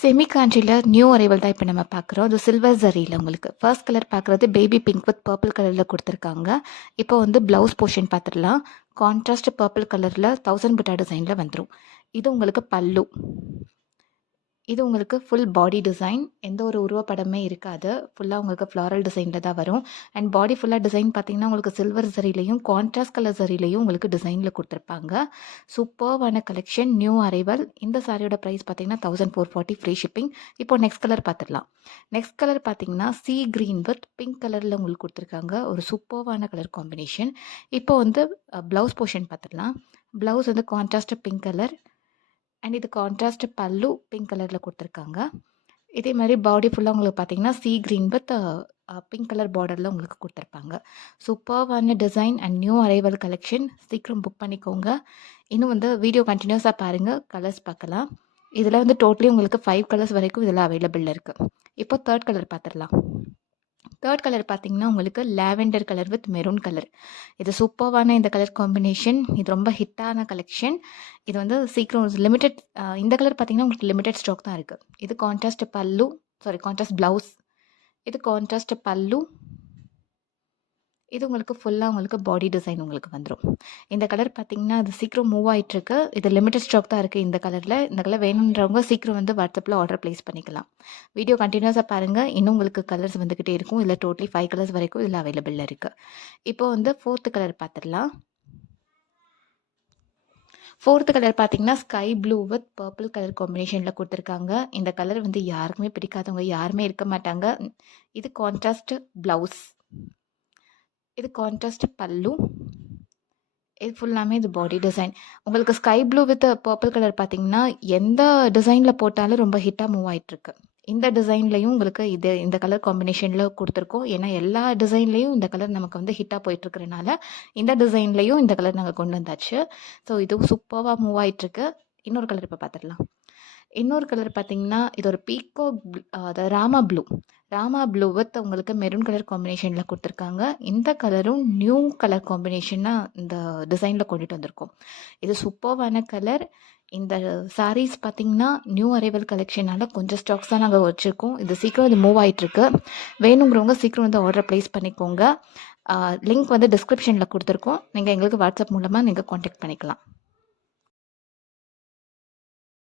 Semi காஞ்சியில் new arrival தான் இப்போ நம்ம பார்க்குறோம். அது சில்வர் ஜரியில் உங்களுக்கு ஃபர்ஸ்ட் கலர் பார்க்குறது பேபி பிங்க் வித் பர்பிள் கலரில் கொடுத்துருக்காங்க. இப்போ வந்து ப்ளவுஸ் போர்ஷன் பார்த்துடலாம். கான்ட்ராஸ்ட் பர்பிள் கலரில் 1000 புட்டா டிசைனில் வந்துடும். இது உங்களுக்கு பல்லு. இது உங்களுக்கு ஃபுல் பாடி டிசைன். எந்த ஒரு உருவப்படமே இருக்காது. ஃபுல்லாக உங்களுக்கு ஃப்ளாரல் டிசைனில் தான் வரும். அண்ட் பாடி ஃபுல்லாக டிசைன் பார்த்தீங்கன்னா உங்களுக்கு சில்வர் சரிலையும் கான்ட்ராஸ்ட் கலர் சரிலையும் உங்களுக்கு டிசைனில் கொடுத்துருப்பாங்க. சூப்பர்வான கலெக்ஷன், நியூ அரைவல். இந்த சாரியோட ப்ரைஸ் பார்த்தீங்கன்னா 1440 ஃப்ரீ ஷிப்பிங். இப்போ நெக்ஸ்ட் கலர் பார்த்துடலாம். நெக்ஸ்ட் கலர் பார்த்தீங்கன்னா சீ கிரீன் வித் பிங்க் கலரில் உங்களுக்கு கொடுத்துருக்காங்க. ஒரு சூப்பர்வான கலர் காம்பினேஷன். இப்போ வந்து ப்ளவுஸ் போர்ஷன் பார்த்துடலாம். ப்ளவுஸ் வந்து கான்ட்ராஸ்ட் பிங்க் கலர் அண்ட் இது கான்ட்ராஸ்ட் பல்லு பிங்க் கலரில் கொடுத்துருக்காங்க. இதே மாதிரி பாடி ஃபுல்லாக உங்களுக்கு பார்த்தீங்கன்னா see green with pink colour பார்டரில் உங்களுக்கு கொடுத்துருப்பாங்க. சூப்பர்வான design and new arrival collection. சீக்கிரம் புக் பண்ணிக்கோங்க. இன்னும் வந்து வீடியோ கண்டினியூஸாக பாருங்கள், கலர்ஸ் பார்க்கலாம். இதில் வந்து டோட்டலி உங்களுக்கு 5 கலர்ஸ் வரைக்கும் இதில் அவைலபிள் இருக்குது. இப்போ தேர்ட் கலர் பார்த்துடலாம். தேர்ட் கலர் பார்த்தீங்கன்னா உங்களுக்கு lavender colour with maroon colour. இது சூப்பர்வான இந்த கலர் காம்பினேஷன். இது ரொம்ப ஹிட்டான கலெக்ஷன். இது வந்து சீக்கிரம் லிமிடெட். இந்த கலர் பார்த்தீங்கன்னா உங்களுக்கு லிமிடெட் ஸ்டாக் தான் இருக்குது. இது கான்ட்ராஸ்ட் பல்லு, கான்ட்ராஸ்ட் ப்ளவுஸ். இது கான்ட்ராஸ்ட் பல்லு. இது உங்களுக்கு ஃபுல்லாக உங்களுக்கு பாடி டிசைன் உங்களுக்கு வந்துடும். இந்த கலர் பார்த்தீங்கன்னா அது சீக்கிரம் மூவ் ஆகிட்டுருக்கு. இது லிமிடெட் ஸ்டாக் தான் இருக்குது இந்த கலரில். இந்த கலர் வேணுன்றவங்க சீக்கிரம் வந்து வாட்ஸ்அப்பில் ஆர்டர் ப்ளேஸ் பண்ணிக்கலாம். வீடியோ கண்டினியூஸாக பாருங்கள். இன்னும் உங்களுக்கு கலர்ஸ் வந்துக்கிட்டே இருக்கும். இதில் டோட்டலி 5 கலர்ஸ் வரைக்கும் இதில் அவைலபிளில் இருக்குது. இப்போ வந்து ஃபோர்த்து கலர் பார்த்துடலாம். ஃபோர்த்து கலர் பார்த்தீங்கன்னா sky blue with purple colour காம்பினேஷனில் கொடுத்துருக்காங்க. இந்த கலர் வந்து யாருக்குமே பிடிக்காதவங்க யாருமே இருக்க மாட்டாங்க. இது கான்ட்ராஸ்ட் ப்ளவுஸ். இது கான்ட்ராஸ்ட் பல்லு. இது ஃபுல்லாமே இது பாடி டிசைன். உங்களுக்கு sky blue with purple colour பார்த்தீங்கன்னா எந்த டிசைனில் போட்டாலும் ரொம்ப ஹிட்டாக மூவ் ஆகிட்டுருக்கு. இந்த டிசைன்லேயும் உங்களுக்கு இந்த கலர் காம்பினேஷனில் கொடுத்துருக்கோம். ஏன்னா எல்லா டிசைன்லேயும் இந்த கலர் நமக்கு வந்து ஹிட்டாக போயிட்டுருக்கிறனால இந்த டிசைன்லேயும் இந்த கலர் நாங்கள் கொண்டு வந்தாச்சு. ஸோ இதுவும் சூப்பராக மூவ் ஆகிட்டுருக்கு. இன்னொரு கலர் இப்போ பார்த்துடலாம். இன்னொரு கலர் பார்த்தீங்கன்னா இது ஒரு பீக்கோ ராமா ப்ளூ வித் உங்களுக்கு மெரூன் கலர் காம்பினேஷனில் கொடுத்துருக்காங்க. இந்த கலரும் நியூ கலர் காம்பினேஷனாக இந்த டிசைனில் கொண்டுட்டு வந்திருக்கோம். இது சூப்பர்வான கலர். இந்த சாரீஸ் பார்த்திங்கன்னா நியூ அரைவல் கலெக்ஷனால் கொஞ்சம் ஸ்டாக்ஸ் தான் நாங்கள் வச்சுருக்கோம். இது சீக்கிரம் இது மூவ் ஆகிட்டுருக்கு. வேணுங்கிறவங்க சீக்கிரம் வந்து ஆர்டர் ப்ளேஸ் பண்ணிக்கோங்க. லிங்க் வந்து டிஸ்கிரிப்ஷனில் கொடுத்துருக்கோம். நீங்கள் எங்களுக்கு வாட்ஸ்அப் மூலமாக நீங்கள் காண்டாக்ட் பண்ணிக்கலாம்.